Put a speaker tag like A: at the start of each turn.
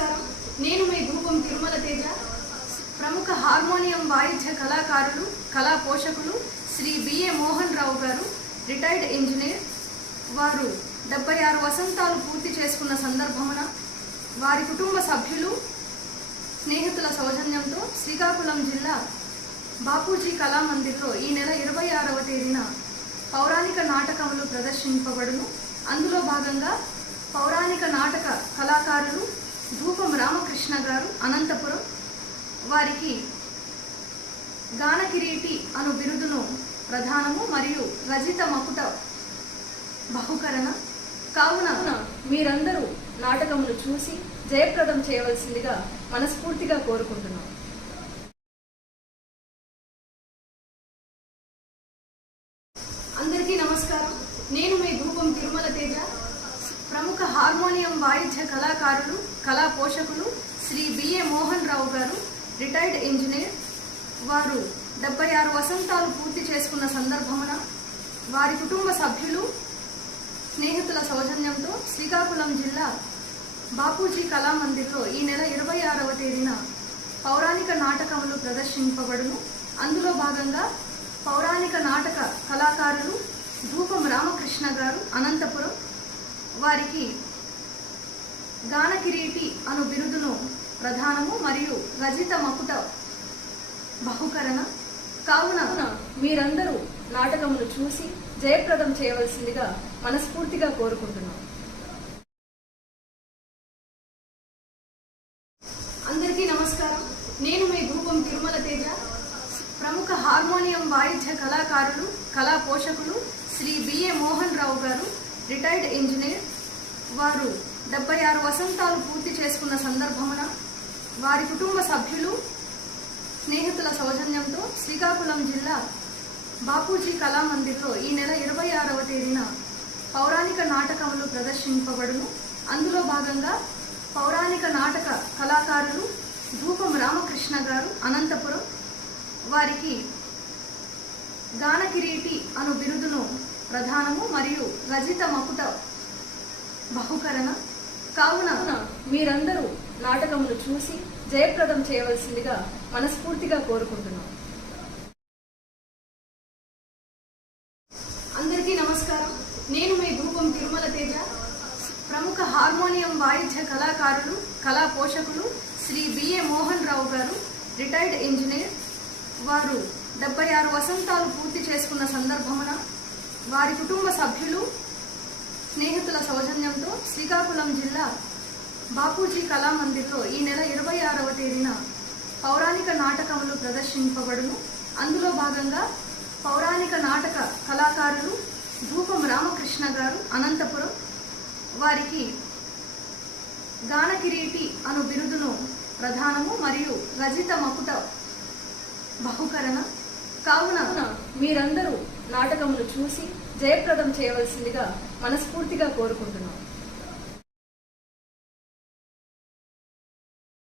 A: నమస్కారం నేను మీ ధూపం తిరుమల తేజ. ప్రముఖ హార్మోనియం వాయిద్య కళాకారులు కళా పోషకులు Shri B A Mohan Rao garu retired engineer వారు డెబ్బై ఆరు వసంతాలు పూర్తి చేసుకున్న సందర్భమున వారి కుటుంబ సభ్యులు స్నేహితుల సౌజన్యంతో శ్రీకాకుళం జిల్లా బాపూజీ కళామందిర్లో ఈ నెల ఇరవై ఆరవ తేదీన పౌరాణిక నాటకములు ప్రదర్శింపబడును. అందులో భాగంగా పౌరాణిక నాటక కళాకారులు ధూపం రామకృష్ణ గారు అనంతపురం వారికి గానకిరీటి అను బిరుదును ప్రధానము మరియు రజిత మకుట బహుకరణ. కావున మీరందరూ నాటకమును చూసి జయప్రదం చేయవలసిందిగా మనస్ఫూర్తిగా కోరుకుంటున్నాం. అందరికీ నమస్కారం. నేను మీ ధూపం తిరుమల తేజ. ప్రముఖ హార్మోనియం వాయిద్య కళాకారులు కళా పోషకులు Shri B A Mohan Rao garu retired engineer వారు డెబ్బై ఆరు వసంతాలు పూర్తి చేసుకున్న సందర్భమున వారి కుటుంబ సభ్యులు స్నేహితుల సౌజన్యంతో శ్రీకాకుళం జిల్లా బాపూజీ కళామందిర్లో ఈ నెల ఇరవై ఆరవ తేదీన పౌరాణిక నాటకములు ప్రదర్శింపబడును. అందులో భాగంగా పౌరాణిక నాటక కళాకారులు ధూపం రామకృష్ణ గారు అనంతపురం వారికి గానకిరీటి అను బిరుదును ప్రధానము మరియు రజిత మకుట బహుకరణ. కావున మీరందరూ నాటకమును చూసి జయప్రదం చేయవలసిందిగా మనస్ఫూర్తిగా కోరుకుంటున్నాం. అందరికీ నమస్కారం. నేను మీ రూపం తిరుమల తేజ. ప్రముఖ హార్మోనియం వాయిద్య కళాకారులు కళా పోషకులు Shri BA Mohan Rao garu. Retired engineer. వారు డెబ్బై ఆరు వసంతాలు పూర్తి చేసుకున్న సందర్భమున వారి కుటుంబ సభ్యులు స్నేహితుల సౌజన్యంతో శ్రీకాకుళం జిల్లా బాపూజీ కళామందిర్లో ఈ నెల ఇరవై ఆరవ తేదీన పౌరాణిక నాటకములు ప్రదర్శింపబడును. అందులో భాగంగా పౌరాణిక నాటక కళాకారులు ధూపం రామకృష్ణ గారు అనంతపురం వారికి గానకిరీటి అను బిరుదును ప్రధానము మరియు రజిత మకుట బహుకరణ. కావున మీరందరూ నాటకమును చూసి జయప్రదం చేయవలసిందిగా మనస్ఫూర్తిగా కోరుకుంటున్నాం. అందరికీ నమస్కారం. నేను మీ ధూపం తిరుమల తేజ. ప్రముఖ హార్మోనియం వాయిద్య కళాకారులు కళా పోషకులు Shri B A Mohan Rao garu retired engineer వారు. డెబ్బై ఆరు వసంతాలు పూర్తి చేసుకున్న వారి కుటుంబ సభ్యులు స్నేహితుల సౌజన్యంతో శ్రీకాకుళం జిల్లా బాపూజీ కళామందిర్లో ఈ నెల ఇరవై ఆరవ తేదీన పౌరాణిక నాటకములు ప్రదర్శింపబడును. అందులో భాగంగా పౌరాణిక నాటక కళాకారులు ధూపం రామకృష్ణ గారు అనంతపురం వారికి గానకిరీటి అను బిరుదును ప్రధానము మరియు రజిత మకుట బహుకరణ. కావున మీరందరూ నాటకమును చూసి జయప్రదం చేయవలసిందిగా మనస్ఫూర్తిగా కోరుకుంటున్నాం.